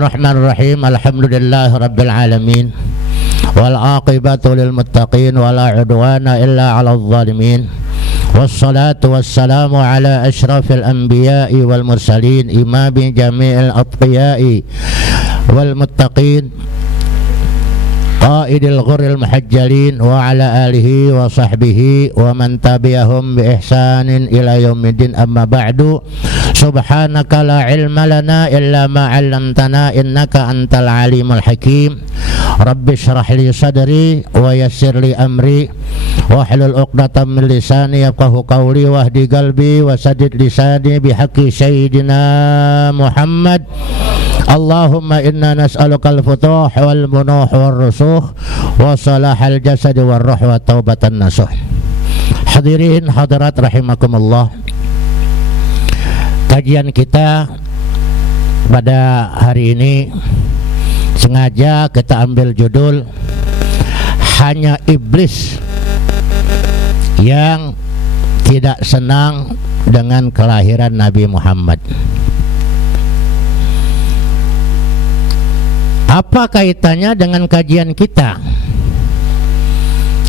Bismillahirrahmanirrahim. Alhamdulillahirabbil alamin. Wal aqibatu lil muttaqin wala udwana illa 'alal zalimin. Wassalatu wassalamu ala asyrafil anbiya'i wal mursalin imami jami'il atqiya'i wal muttaqin qaidil ghurril muhajjalin wa ala alihi wa sahbihi wa man tabi'ahum bi ihsanin ila yaumiddin, amma ba'du. Subhanaka la ilma lana illa ma 'allamtana innaka antal alimul hakim. Rabbi shrah li sadri wa yassir li amri wahlul 'uqdatam min lisani yafqahu qawli wahdi qalbi wa saddid lisani bihaqqi sayyidina Muhammad. Allahumma inna nas'alukal futuh wal munuh wal rusuh wa salahal jasad wal ruh wa taubatan nasuh. Hadirin hadirat rahimakumullah. Kajian kita pada hari ini sengaja kita ambil judul hanya iblis yang tidak senang dengan kelahiran Nabi Muhammad. Apa kaitannya dengan kajian kita?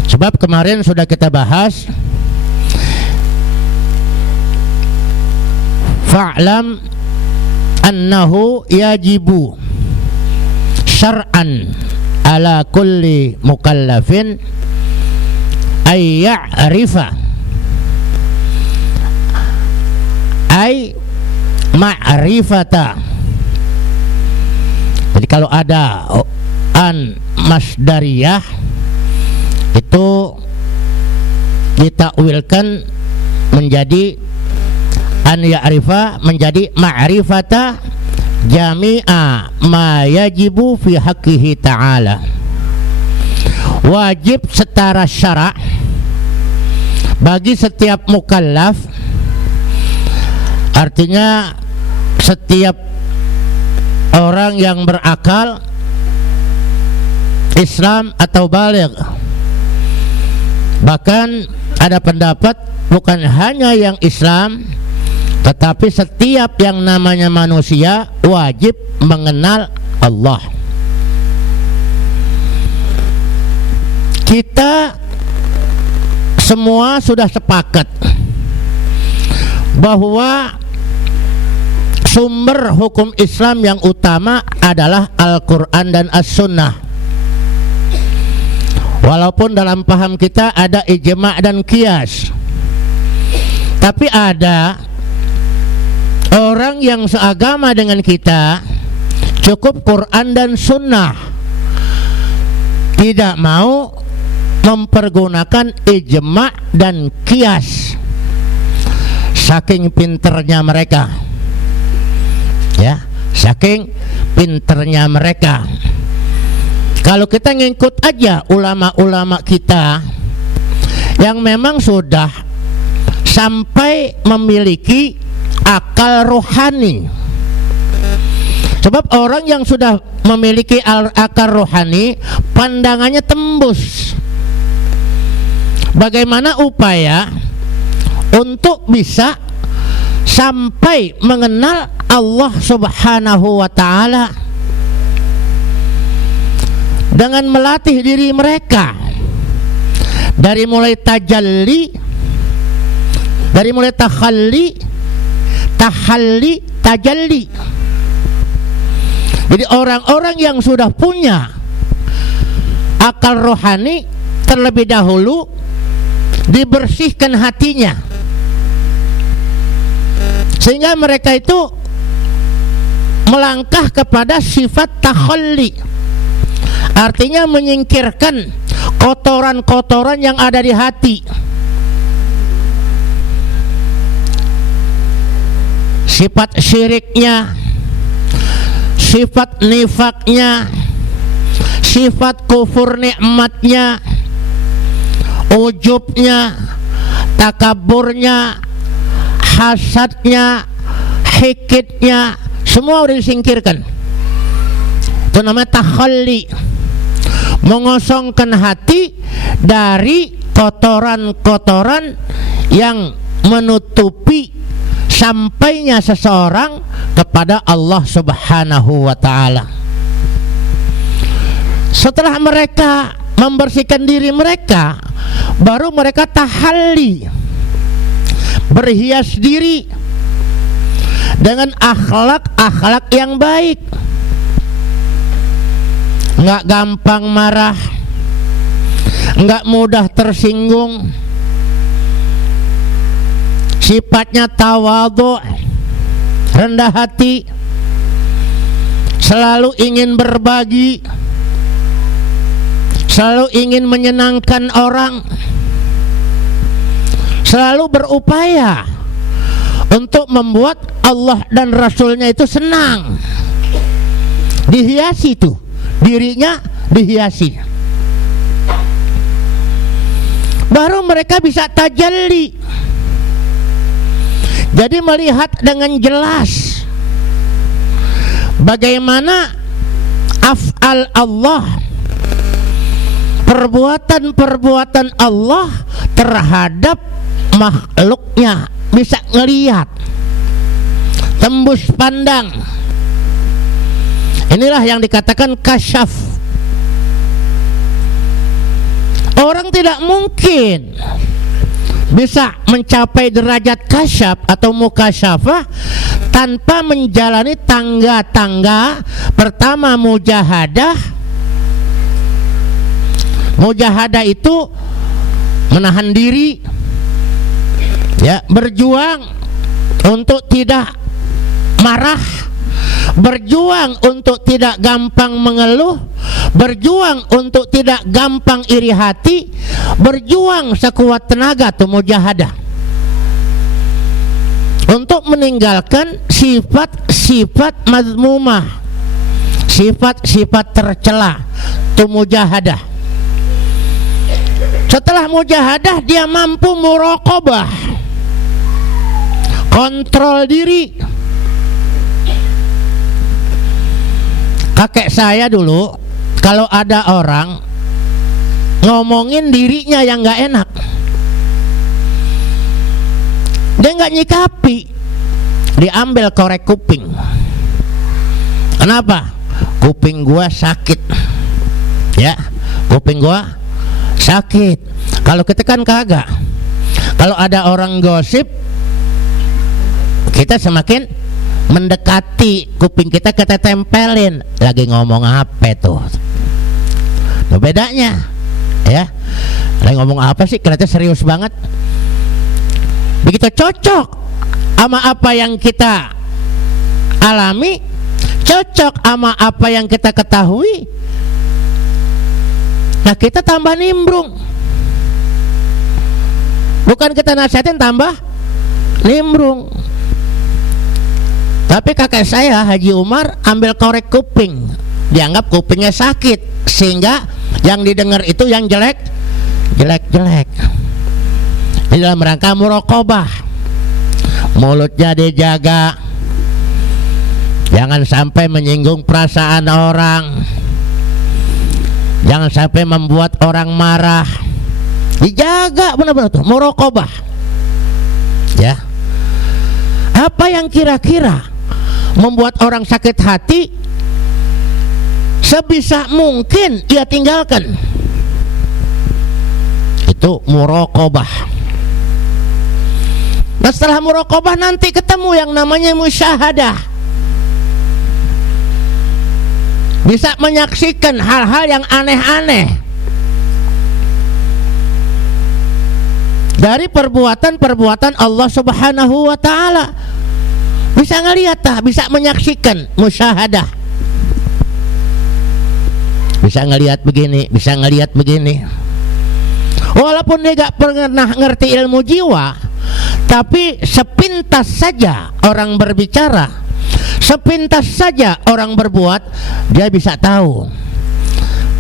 Sebab kemarin sudah kita bahas fa'lam annahu yajibu syar'an ala kulli mukallafin ay ya'rifa ay ma'rifata. Jadi kalau ada an masdariyah itu ditakwilkan menjadi an ya'rifa menjadi ma'rifata jami'a ma yajibu fi haqqihi ta'ala. Wajib secara syara' bagi setiap mukallaf, artinya setiap orang yang berakal Islam atau baligh. Bahkan ada pendapat bukan hanya yang Islam, tetapi setiap yang namanya manusia wajib mengenal Allah. Kita semua sudah sepakat bahwa sumber hukum Islam yang utama adalah Al-Quran dan As-Sunnah. Walaupun dalam paham kita ada ijma' dan qiyas, tapi ada orang yang seagama dengan kita cukup Quran dan Sunnah, tidak mau mempergunakan ijma' dan qiyas. Saking pinternya mereka, ya, saking pinternya mereka. Kalau kita ngikut aja ulama-ulama kita yang memang sudah sampai memiliki akal rohani. Sebab orang yang sudah memiliki akal rohani, pandangannya tembus. Bagaimana upaya untuk bisa sampai mengenal Allah Subhanahu wa ta'ala dengan melatih diri mereka dari mulai tajalli, dari mulai tahalli, tajalli. Jadi orang-orang yang sudah punya akal rohani terlebih dahulu dibersihkan hatinya, sehingga mereka itu melangkah kepada sifat takhalli, artinya menyingkirkan kotoran-kotoran yang ada di hati. Sifat syiriknya, sifat nifaknya, sifat kufur nikmatnya, ujubnya, takaburnya, hasadnya, hikitnya, semua udah disingkirkan. Itu namanya takhalli, mengosongkan hati dari kotoran-kotoran yang menutupi sampainya seseorang kepada Allah Subhanahu wa ta'ala. Setelah mereka membersihkan diri mereka, baru mereka tahalli, berhias diri dengan akhlak-akhlak yang baik. Nggak gampang marah, nggak mudah tersinggung, sifatnya tawadhu, rendah hati, selalu ingin berbagi, selalu ingin menyenangkan orang, selalu berupaya untuk membuat Allah dan Rasulnya itu senang. Dihiasi tuh, dirinya dihiasi, baru mereka bisa tajalli. Jadi melihat dengan jelas bagaimana af'al Allah, perbuatan-perbuatan Allah terhadap makhluknya, bisa ngelihat, tembus pandang. Inilah yang dikatakan kasyaf. Orang tidak mungkin bisa mencapai derajat kasyaf atau mukasyafah tanpa menjalani tangga-tangga. Pertama, mujahadah. Mujahadah itu menahan diri, ya, berjuang untuk tidak marah, berjuang untuk tidak gampang mengeluh, berjuang untuk tidak gampang iri hati, berjuang sekuat tenaga tuh mujahadah untuk meninggalkan sifat-sifat mazmumah, sifat-sifat tercela tuh mujahadah. Setelah mujahadah dia mampu muraqabah, kontrol diri. Kakek saya dulu kalau ada orang ngomongin dirinya yang gak enak, dia gak nyikapi, diambil korek kuping. Kenapa? Kuping gua sakit, ya, kuping gua sakit. Kalau kita kan kagak. Kalau ada orang gosip, kita semakin mendekati kuping kita tempelin, lagi ngomong apa tuh. Tuh bedanya, ya. Lagi ngomong apa sih? Kelihatan serius banget. Begitu cocok sama apa yang kita alami, cocok sama apa yang kita ketahui, nah kita tambah nimbrung. Bukan kita nasihatin, tambah nimbrung. Tapi kakek saya Haji Umar ambil korek kuping, dianggap kupingnya sakit, sehingga yang didengar itu yang jelek-jelek. Di dalam rangka muraqabah, mulutnya dijaga, jangan sampai menyinggung perasaan orang, jangan sampai membuat orang marah. Dijaga benar-benar tuh muraqabah, ya. Apa yang kira-kira membuat orang sakit hati, sebisa mungkin ia tinggalkan. Itu muraqabah. Nah, setelah muraqabah nanti ketemu yang namanya musyahadah. Bisa menyaksikan hal-hal yang aneh-aneh dari perbuatan-perbuatan Allah Subhanahu wa ta'ala. Bisa ngelihat, bisa menyaksikan, musyahadah. Bisa ngelihat begini, bisa ngelihat begini. Walaupun dia gak pernah ngerti ilmu jiwa, tapi sepintas saja orang berbicara, sepintas saja orang berbuat, dia bisa tahu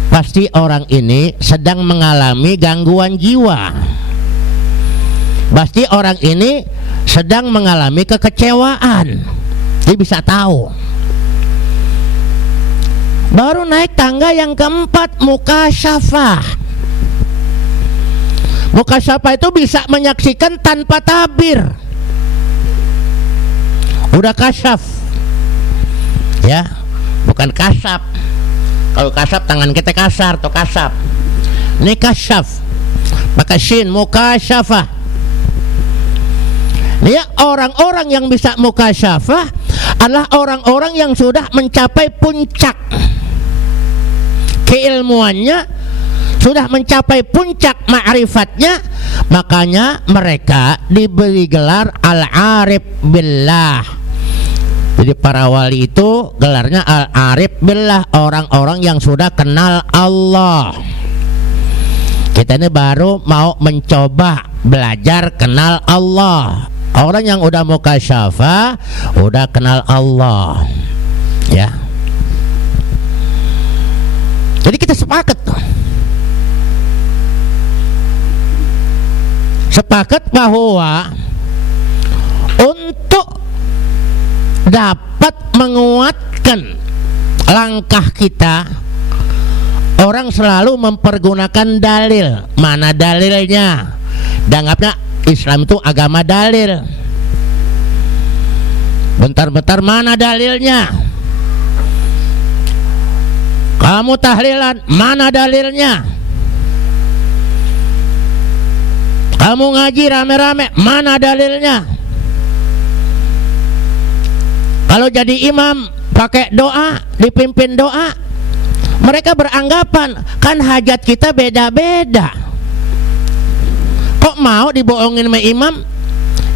pasti orang ini sedang mengalami gangguan jiwa. Pasti orang ini sedang mengalami kekecewaan. Dia bisa tahu. Baru naik tangga yang keempat, mukasyafah. Mukasyafah itu bisa menyaksikan tanpa tabir. Udah kasyaf, Ya, bukan kasab. Kalau kasab tangan kita kasar atau kasab. Ini kasyaf. Pakai shin, mukasyafah. Ya, orang-orang yang bisa mukasyafah adalah orang-orang yang sudah mencapai puncak keilmuannya, sudah mencapai puncak ma'rifatnya, makanya mereka diberi gelar al-arif billah. Jadi para wali itu gelarnya al-arif billah, orang-orang yang sudah kenal Allah. Kita ini baru mau mencoba belajar kenal Allah. Orang yang udah mukasyafah udah kenal Allah, ya. Jadi kita sepakat bahwa untuk dapat menguatkan langkah kita, orang selalu mempergunakan dalil. Mana dalilnya? Dianggapnya Islam itu agama dalil. Bentar-bentar mana dalilnya? Kamu tahlilan, mana dalilnya? Kamu ngaji rame-rame, mana dalilnya? Kalau jadi imam pakai doa, dipimpin doa, mereka beranggapan kan hajat kita beda-beda. Kok mau dibohongin sama imam?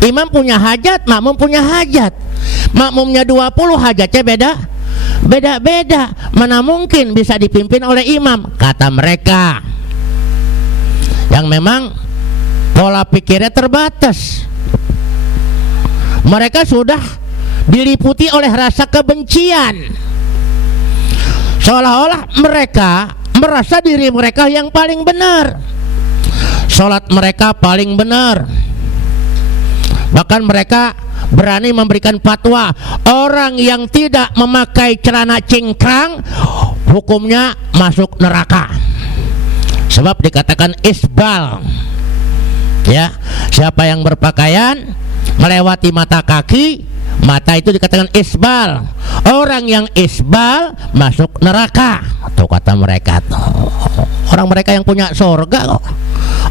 Imam punya hajat, makmum punya hajat. Makmumnya 20, hajatnya beda-beda. Mana mungkin bisa dipimpin oleh imam? Kata mereka yang memang pola pikirnya terbatas. Mereka sudah diliputi oleh rasa kebencian, seolah-olah mereka merasa diri mereka yang paling benar. Sholat mereka paling benar. Bahkan mereka berani memberikan fatwa, orang yang tidak memakai celana cingkrang hukumnya masuk neraka. Sebab dikatakan isbal. Ya, siapa yang berpakaian melewati mata kaki, mata itu dikatakan isbal. Orang yang isbal masuk neraka. Tuh kata mereka tuh. Orang mereka yang punya surga kok.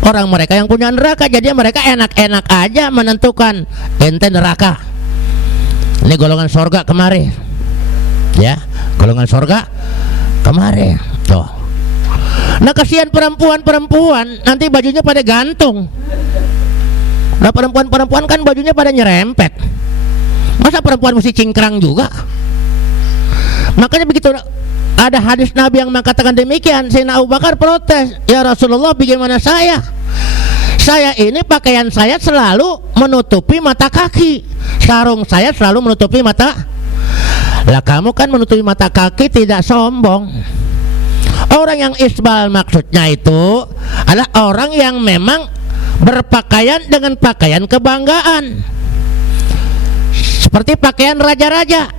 Orang mereka yang punya neraka. Jadi mereka enak-enak aja menentukan ente neraka. Ini golongan surga kemari. Ya, golongan surga kemari. Tuh. Nah, kasihan perempuan-perempuan nanti bajunya pada gantung. Nah, perempuan-perempuan kan bajunya pada nyerempet. Masa perempuan mesti cingkrang juga? Makanya begitu ada hadis Nabi yang mengatakan demikian, Sayyidina Abu Bakar protes, ya Rasulullah, bagaimana saya? Saya ini pakaian saya selalu menutupi mata kaki, sarung saya selalu menutupi mata. Lah kamu kan menutupi mata kaki tidak sombong. Orang yang isbal maksudnya itu adalah orang yang memang berpakaian dengan pakaian kebanggaan, seperti pakaian raja-raja,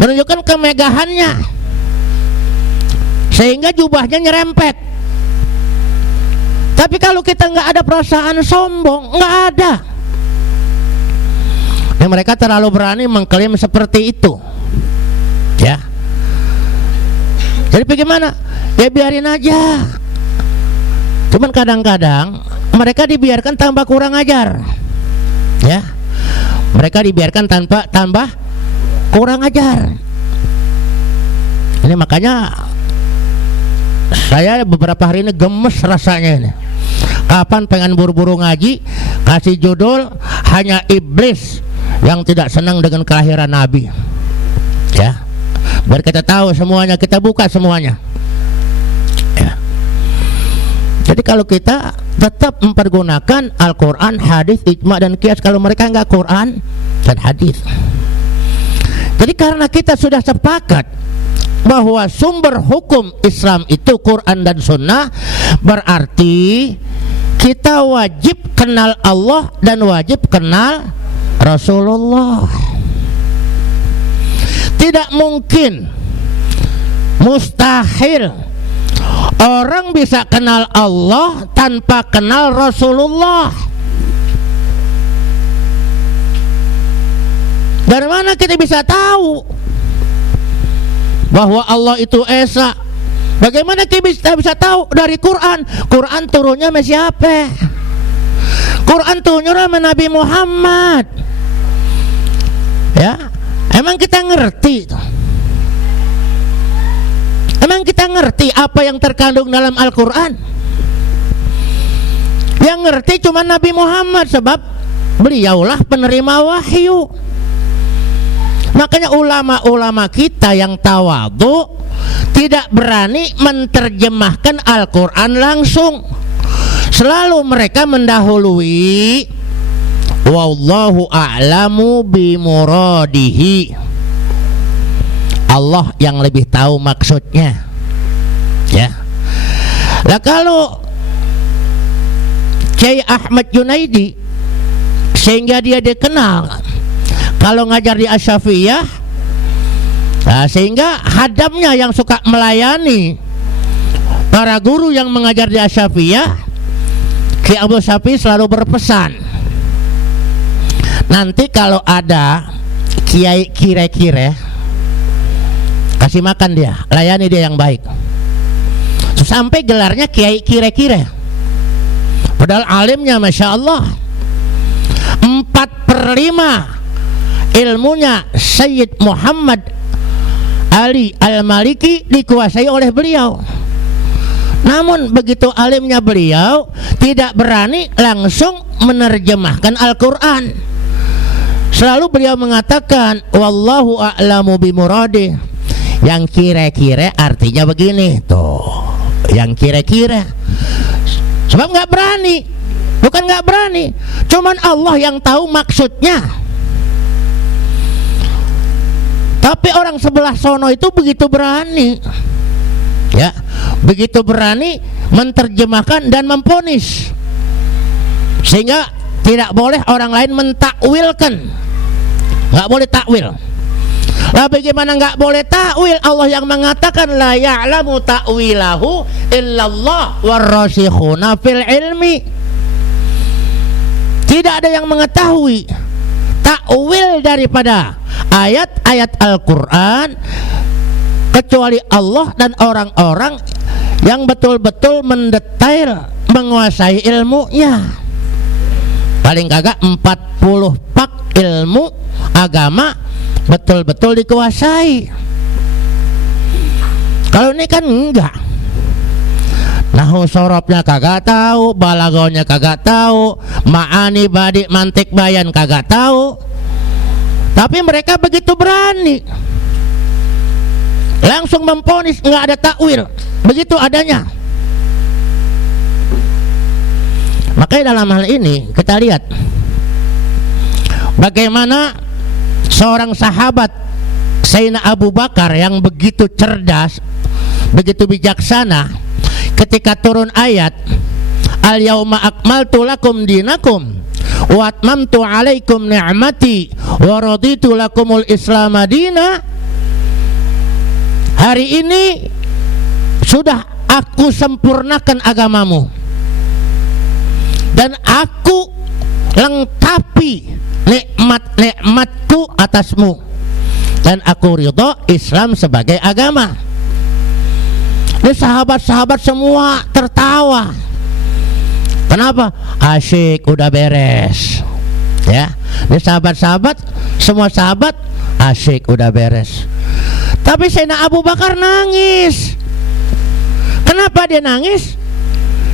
menunjukkan kemegahannya, sehingga jubahnya nyerempet. Tapi kalau kita nggak ada perasaan sombong, nggak ada. Dan mereka terlalu berani mengklaim seperti itu, ya. Jadi bagaimana? Ya biarin aja. Cuman kadang-kadang mereka dibiarkan tambah kurang ajar, ya. Mereka dibiarkan tambah kurang ajar. Ini makanya saya beberapa hari ini gemes rasanya ini. Kapan pengen buru-buru ngaji, kasih judul hanya iblis yang tidak senang dengan kelahiran Nabi, ya. Biar kita tahu semuanya, kita buka semuanya, ya. Jadi kalau kita tetap mempergunakan Al-Quran, hadis, ijma dan qiyas, kalau mereka enggak Quran dan hadis. Jadi karena kita sudah sepakat bahwa sumber hukum Islam itu Quran dan Sunnah, berarti kita wajib kenal Allah dan wajib kenal Rasulullah. Tidak mungkin, mustahil orang bisa kenal Allah tanpa kenal Rasulullah. Dari mana kita bisa tahu bahwa Allah itu esa? Bagaimana kita bisa tahu? Dari Quran. Quran turunnya sama siapa? Quran turunnya sama Nabi Muhammad. Ya, emang kita ngerti? Emang kita ngerti apa yang terkandung dalam Al-Quran? Yang ngerti cuma Nabi Muhammad, sebab beliaulah penerima wahyu. Makanya ulama-ulama kita yang tawadhu tidak berani menerjemahkan Al-Quran langsung. Selalu mereka mendahului wallahu a'lamu bimuradihi, Allah yang lebih tahu maksudnya. Ya. Lah kalau Kiai Ahmad Junaidi, sehingga dia dikenal kalau ngajar di Asy-Syafi'iyah, nah, sehingga hadamnya yang suka melayani para guru yang mengajar di Asy-Syafi'iyah, Ki Abdul Syafi'i selalu berpesan, nanti kalau ada kiai kire-kire, kasih makan dia, layani dia yang baik. Sampai gelarnya kiai kire-kire, padahal alimnya Masya Allah 4/5 ilmunya Sayyid Muhammad Ali Al-Maliki dikuasai oleh beliau. Namun begitu alimnya beliau tidak berani langsung menerjemahkan Al-Quran. Selalu beliau mengatakan wallahu a'lamu bimuradi. Yang kira-kira artinya begini tuh, yang kira-kira. Sebab nggak berani, bukan nggak berani, cuman Allah yang tahu maksudnya. Tapi orang sebelah sono itu begitu berani, ya, begitu berani menerjemahkan dan memponis, sehingga tidak boleh orang lain mentakwilkan, nggak boleh takwil. Lah bagaimana nggak boleh takwil? Allah yang mengatakan la ya'lamu ta'wilahu illallah warrasikhuna fil ilmi. Tidak ada yang mengetahui takwil daripada ayat-ayat Al-Quran kecuali Allah dan orang-orang yang betul-betul mendetail menguasai ilmunya. Paling kagak 40 pak ilmu agama betul-betul dikuasai. Kalau ini kan enggak, nahu sorobnya kagak tahu, balagonya kagak tahu, ma'ani badi mantik bayan kagak tahu. Tapi mereka begitu berani langsung memponis, nggak ada takwil, begitu adanya. Makanya dalam hal ini kita lihat bagaimana seorang sahabat Sayyidina Abu Bakar yang begitu cerdas, begitu bijaksana, ketika turun ayat al yauma akmaltu lakum dinakum wa atmamtu alaikum ni'mati wa raditu lakumul islam madina, hari ini sudah aku sempurnakan agamamu dan aku lengkapi nikmat-nikmatku atasmu dan aku ridho Islam sebagai agama. Ini sahabat-sahabat semua tertawa. Kenapa? Asyik, udah beres. Ya, ini sahabat-sahabat, semua sahabat asyik, udah beres. Tapi Sayyidina Abu Bakar nangis. Kenapa dia nangis?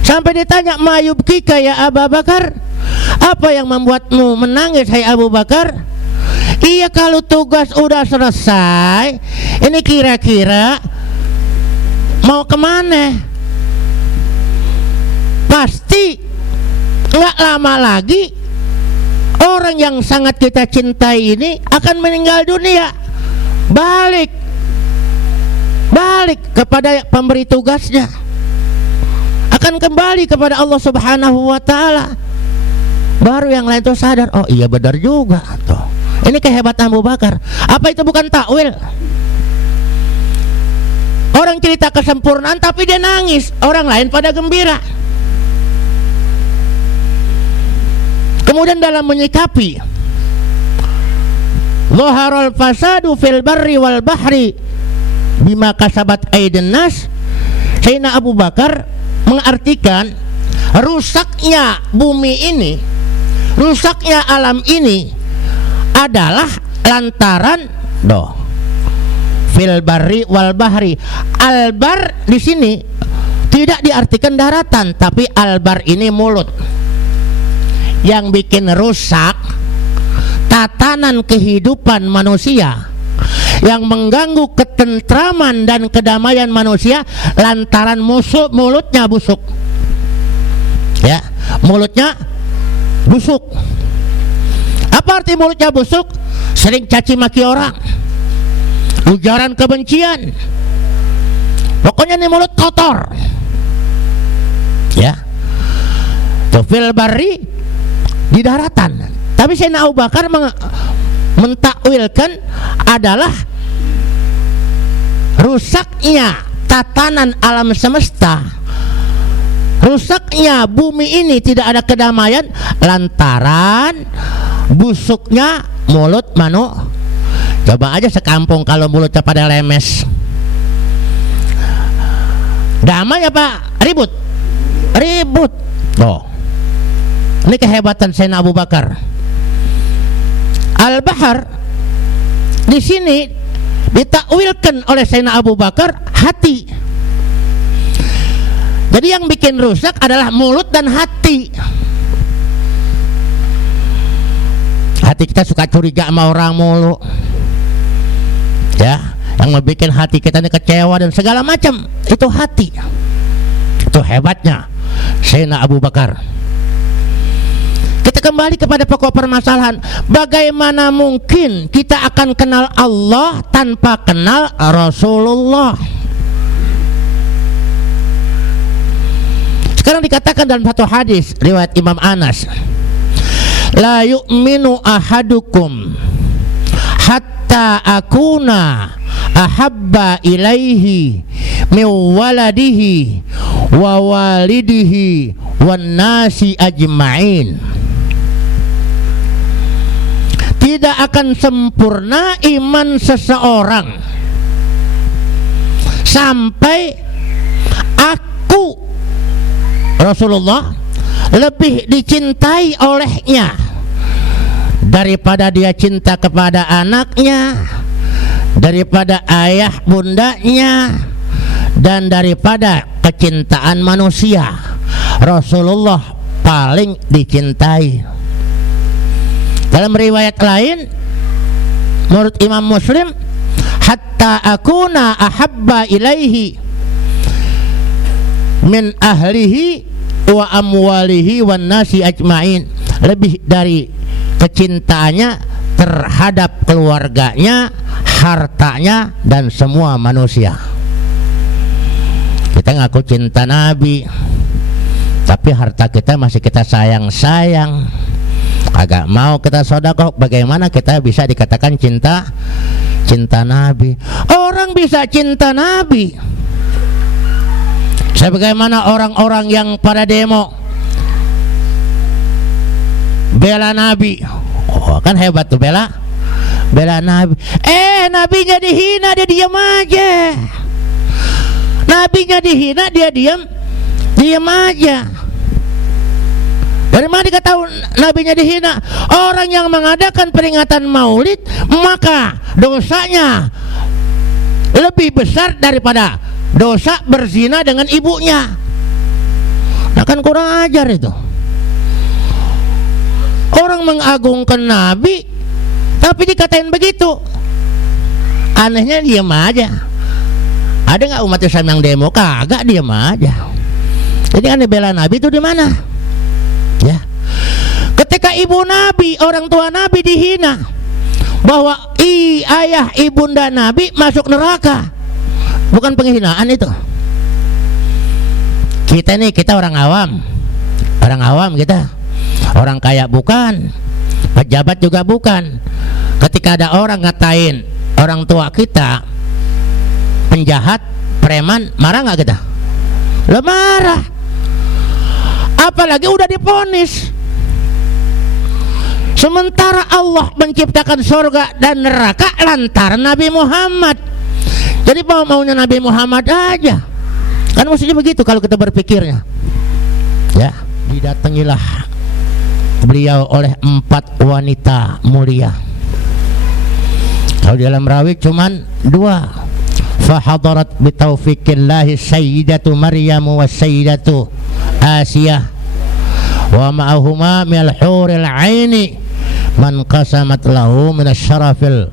Sampai ditanya, "Mayubkika ya Abu Bakar?" Apa yang membuatmu menangis hai Abu Bakar? Iya, kalau tugas udah selesai, ini kira-kira mau kemana? Pasti nggak lama lagi orang yang sangat kita cintai ini akan meninggal dunia. Balik kepada pemberi tugasnya, akan kembali kepada Allah Subhanahu wa ta'ala. Baru yang lain tuh sadar, oh iya benar juga tuh. Ini kehebatan Abu Bakar. Apa itu bukan takwil? Orang cerita kesempurnaan tapi dia nangis, orang lain pada gembira. Kemudian dalam menyikapi Dhaharal fasadu fil barri wal bahri bima kasabat aydin nas. Sayyidina Abu Bakar mengartikan rusaknya bumi ini, rusaknya alam ini adalah lantaran fil barri wal bahri. Albar di sini tidak diartikan daratan, tapi albar ini mulut. Yang bikin rusak tatanan kehidupan manusia, yang mengganggu ketentraman dan kedamaian manusia lantaran mulutnya busuk. Ya, mulutnya busuk. Apa arti mulutnya busuk? Sering caci maki orang, ujaran kebencian. Pokoknya ini mulut kotor. Ya. Fil barri di daratan. Tapi Sayyidina Abu Bakar mentakwilkan adalah rusaknya tatanan alam semesta, rusaknya bumi ini tidak ada kedamaian lantaran busuknya mulut manusia. Coba aja sekampung kalau mulutnya pada lemes, damai apa ribut? Ribut. Ini kehebatan Sayyidina Abu Bakar. Al-Bahar di sini ditakwilkan oleh Sayyidina Abu Bakar hati. Jadi yang bikin rusak adalah mulut dan hati. Hati kita suka curiga sama orang mulu. Ya, yang membuat hati kita ini kecewa dan segala macam, itu hati. Itu hebatnya Sayyidina Abu Bakar. Kita kembali kepada pokok permasalahan. Bagaimana mungkin kita akan kenal Allah tanpa kenal Rasulullah? Sekarang dikatakan dalam satu hadis riwayat Imam Anas, la yu'minu ahadukum hatta akuna ahabba ilaihi min waladihi wa walidihi wan nasi ajma'in. Tidak akan sempurna iman seseorang sampai aku Rasulullah lebih dicintai olehnya daripada dia cinta kepada anaknya, daripada ayah bundanya, dan daripada kecintaan manusia. Rasulullah paling dicintai. Dalam riwayat lain menurut Imam Muslim, hatta akuna ahabba ilaihi min ahlihi wa amwalihi wan nasi ajma'in. Lebih dari kecintaannya terhadap keluarganya, hartanya, dan semua manusia. Kita ngaku cinta Nabi, tapi harta kita masih kita sayang-sayang. Agak mau kita sedekah, bagaimana kita bisa dikatakan cinta Nabi? Orang bisa cinta Nabi sebagaimana orang-orang yang pada demo bela Nabi. Kan hebat tuh bela Nabi. Nabinya dihina, dia diam aja. Nabinya dihina, dia diam aja. Dari mana diketahui nabinya dihina? Orang yang mengadakan peringatan maulid, maka dosanya lebih besar daripada dosa berzina dengan ibunya. Nah kan kurang ajar itu. Orang mengagungkan Nabi tapi dikatain begitu. Anehnya diam aja. Ada nggak umat Islam yang demo? Kagak, diam aja. Jadi aneh bela Nabi itu di mana? Ya. Ketika ibu Nabi, orang tua Nabi dihina, bahwa ayah ibunda Nabi masuk neraka, bukan penghinaan itu. Kita orang awam kita, orang kaya bukan, pejabat juga bukan. Ketika ada orang ngatain orang tua kita penjahat, preman, marah nggak kita? Lo marah. Apalagi udah divonis. Sementara Allah menciptakan surga dan neraka lantaran Nabi Muhammad. Jadi maunya Nabi Muhammad aja. Kan maksudnya begitu kalau kita berpikirnya. Ya, didatangilah beliau oleh 4 wanita mulia. Kalau di dalam rawi cuman 2. Fahadarat bitaufiqillahi sayyidatu Maryam wa sayyidatu Asiyah wa ma'ahuma minal huril aini man qasamat lahu minasyarafil